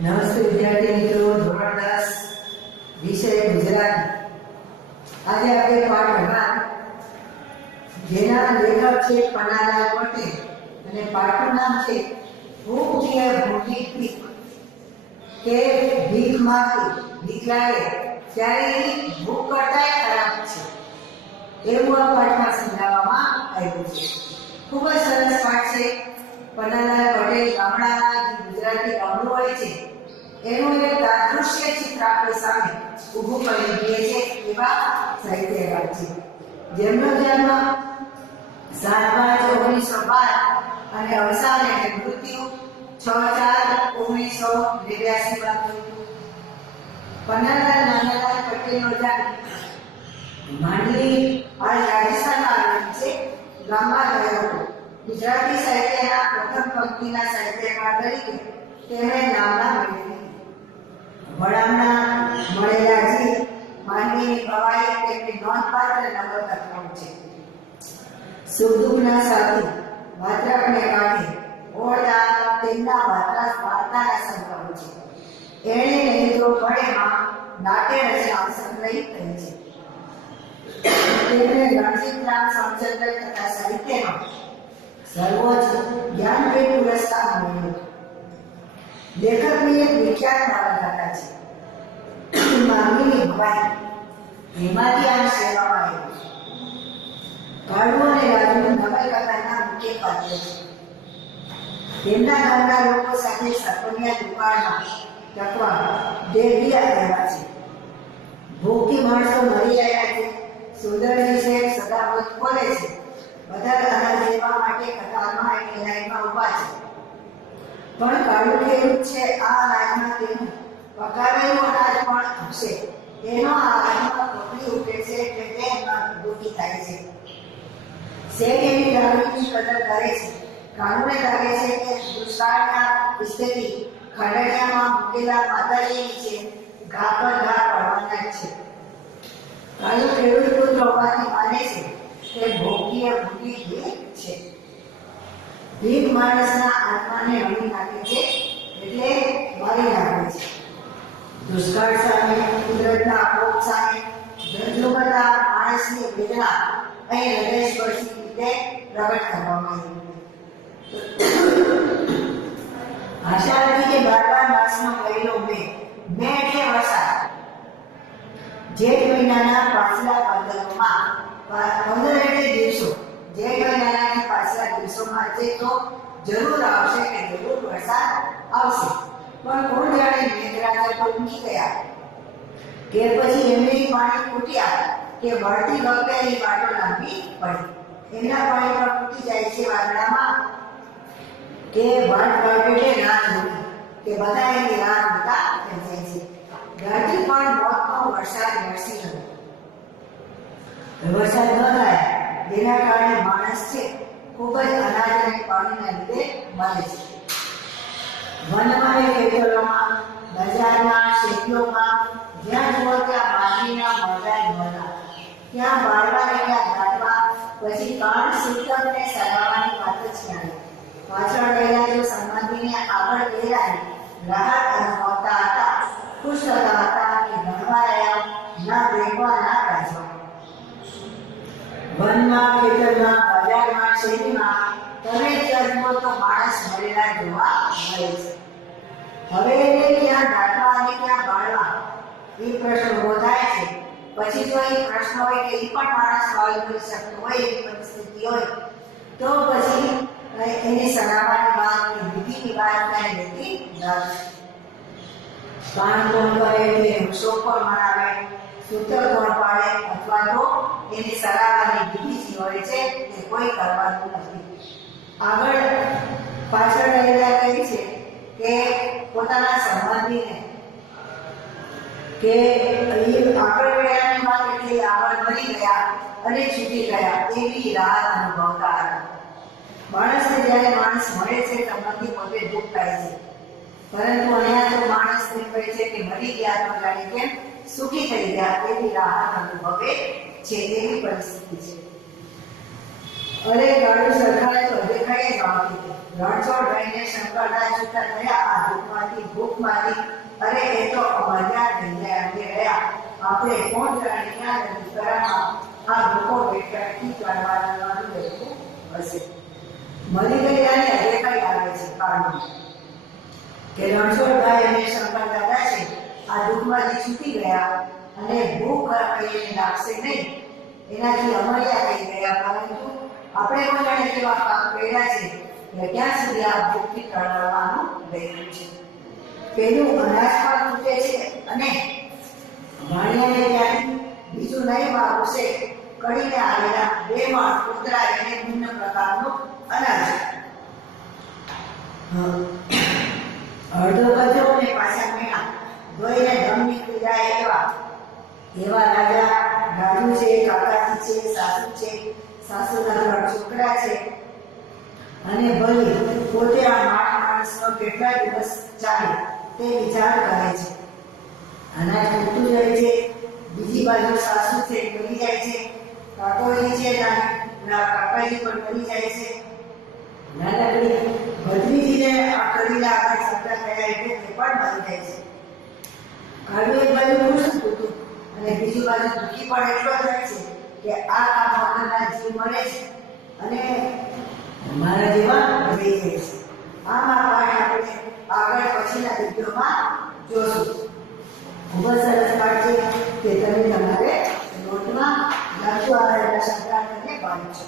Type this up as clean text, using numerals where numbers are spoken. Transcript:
નમસ્તે વિદ્યાર્થી મિત્રો, ધોરણ 10 વિષય ગુજરાતી. આજે આપણે પાઠ 18 જેના લેખક છે પન્નાલાલ પટેલ અને પાઠનું નામ છે ભૂખ છે ભૂખી ભીખ. કે ભીખ માંગી ભીખ લાગે ત્યારે એ ભૂખ કરતા ખરાબ છે એવું આ પાઠમાં સમજાવવામાં આવ્યું છે. ખૂબ જ સરસ પાઠ છે. પન્નાલાલ પટેલ ગામડાના ગુજરાતી ગામડું હોય છે એનું એક તાદૃશ્ય ચિત્ર આપણી સામે ઊભું કરી દે છે એવા સાહિત્યકાર છે. જેમનો જન્મ 7/5/1912 અને અવસાન એટલે મૃત્યુ 6/4/1982 માં થયું. પન્નાલાલ નાનાલાલ પટેલનો જન્મ માંડવી હાલ રાજસ્થાનમાં આવેલ છે ગામમાં થયો હતો. ગુજરાતી સાહિત્યના પ્રથમ પંક્તિના સાહિત્યકાર તરીકે તેમણે નામના મેળવી. વડામણા મળેલા જીવ માનવીની ભવાઈ તેમની નોંધપાત્ર નવલકથાઓ છે. સુખ દુઃખના સાથી વાત્રકને કાઢે ઓળતા તેમના વાર્તાના સંગ્રહો છે. એણે નહીં તો ભણેમાં નાટ્ય રચના સંગ્રહિત થઈ છે. તેમણે રણજીત રામ સમચંદ્ર તથા સાહિત્યમાં સર્વોચ્ચ જ્ઞાનપીઠ પુરસ્કાર મળ્યો. લેખકની એક વિખ્યાત નવલકથા છે માનવીની ભવાઈ. એમાંથી આ સેવામાં આવ્યું છે. કાળુ અને રાજુ નવલકથાના મુખ્ય પાત્ર છે. તેમના ગામના લોકો સાથે સપનિયા દુકાળમાં ટકવા દેડિયા આવ્યા છે. ભૂખી માણસો મરી રહ્યા છે. સુંદરજી શેઠ સદાવત ખોલે છે. બધા અનાજ લેવા માટે કતારમાં એક લાઈનમાં ઊભા છે. પણ કાળુ ખેડૂત છે આ અનાજમાં તેનું પકાવેલું અનાજ પણ હશે એનો આ અનાજમાં કોપરી ઉઠે છે એટલે તે દુઃખી થાય છે. શેઠ એની લાગણીની કદર કરે છે. કાળુને લાગે છે કે દુષ્કાળના સ્થિતિ ખંડણિયામાં મૂકેલા માતાજીની છે ઘા પર ઘા પડવાના જ છે. કાળુ ખેડૂત પુત્ર હોવાથી માને છે કે ભોગીએ ભૂખી ભીખ છે. ભીખ માણસના આત્માને હણી નાખે છે એટલે મારી નાખે છે. દુષ્કાળ સામે કુદરતના આપોપ સામે ધંધુમતા માણસની વેદના અહીં હૃદયસ્પર્શી રીતે પ્રગટ કરવામાં આવી. આશા હતી કે 12 માસનો પહેલો મે એટલે વરસાદ. જેઠ મહિનાના પાછલા 15 એટલે દિવસો. જેઠ મહિનાના પાછલા દિવસોમાં છે તો જરૂર આવશે કે જરૂર વરસાદ આવશે. પણ કોણ જાણે મેઘરાજા તો ઊંઘી ગયા કે પછી એમને પાણી ફૂટ્યા કે વળતી વખતે એ વાટો લાંબી પડી. એમના પાણી પર ફૂટી જાય છે વાદળામાં કે વાટ એટલે રાહ જોવી કે બધા એની રાહ જોતા થઈ જાય છે. ધરતી પણ મોતનો વરસાદ વરસી હતો. વરસાદ ન થાય જેના કારણે માણસ છે ખૂબ જ અનાજ અને પાણીના લીધે મરે છે. વનમાં અને ખેતરોમાં, બજારમાં, શેરીઓમાં જ્યાં જુઓ ત્યાં માનવીના મોઢા મોઢા. ત્યાં બાળવા ને ત્યાં ગાંઠવા, પછી કાન સૂતકને સગાવાની વાત જ ક્યાં. પાછળ રહેલા જો સંબંધીને આગળ પહેરાય રાહત અનુભવતા હતા, ખુશ થતા હતા કે ભણવા રહ્યા ના દેખવા ના ગાજવા. વનમાં, ખેતરમાં, બજારમાં, શેરીમાં તમે જન્મો તો માણસ મરેલા જોવા મળે છે. હવે એને ક્યાં ગાંઠવા અને ક્યાં બાળવા એ પ્રશ્ન ઉભો થાય છે. પછી જો એ પ્રશ્ન હોય કે એ પણ માણસ વાળી કરી શકતો હોય એવી પરિસ્થિતિ હોય તો પછી એની સગાવાની વાત કે વિધિની વાત કાંઈ રહેતી નથી. કાન કોણ કરે એટલે વૃક્ષો કોણ મનાવે, સૂતર કોણ પાડે અથવા તો એની સગાવાની વિધિ જે હોય છે તે કોઈ કરવાનું નથી. આગળ પાછળ રહેલા કહે છે કે પોતાના સંબંધીને કે આગળ રહેલાની વાત એટલે આગળ વધી ગયા અને છૂટી ગયા એવી રાહત અનુભવતા હતા. માણસને જ્યારે માણસ મળે છે સંબંધી પોતે દુઃખ થાય છે. પરંતુ અહીંયા તો માણસને કહે છે કે મરી ગયા તો જાણે કેમ સુખી થઈ ગયા એવી રાહત અનુભવે છે એવી પરિસ્થિતિ છે. અરે ગાડી સરકારે તો દેખાય જ આવતી હતી. રણછોડભાઈને શંકરદાસ છૂટા થયા આ દુઃખમાંથી ભૂખમાંથી. અરે એ તો અમાર્યા થઈ ગયા અંગે રહ્યા. આપણે કોણ જાણે ક્યાં નથી કરામાં આ ભૂખો બેઠાથી કરવાનું રહેતું હશે. મરી ગયાને દેખાઈ આવે છે કાળમાં કે રણછોડભાઈ અને શંકર દાદા છે આ દુઃખમાંથી છૂટી ગયા અને ભૂખ એને લાગશે નહીં એનાથી અમર્યા થઈ ગયા. પરંતુ આપણે પણ જાણે કેવા પાપ કર્યા છે કે ક્યાં સુધી આ ભૂખથી ટળવાનું રહ્યું છે. પેલું અનાજ પણ તૂટે છે અને વાણિયાને ત્યાંથી બીજું નહીં વાવશે કડીને આવેલા બે માળ કૂતરા એને ભિન્ન પ્રકારનું અનાજ. અડધો કચરો ને પાછા મેણા ધોઈને ધમ નીકળી જાય એવા રાજા રાજુ છે, કાકાજી છે, સાસુ છે, સાસુના 3 છોકરા છે અને ભલે પોતે આ માણસનો કેટલા દિવસ ચાલે તે વિચાર કરે છે. અનાજ તૂટતું જાય છે, બીજી બાજુ સાસુ છે મરી જાય છે, કાકોજી છે કાકાજી પણ મરી જાય છે. નાનકડી ભત્રીજીને આ કડીના આગળ સપના થયા એટલે તે પણ મરી જાય છે. કાળું એક બાજુ ખુશ હતું અને બીજી બાજુ દુઃખી પણ એટલો થાય છે કે આ વગરના જીવ મળે છે અને મારા જેવા રહી જાય છે. આમાં પાઠ આપણે આગળ પછીના વિડીયોમાં જોશું. ખૂબ જ સરસ પાઠ છે કે તમે તમારે નોટમાં લખવા આવેલા શબ્દાર્થને વાંચો.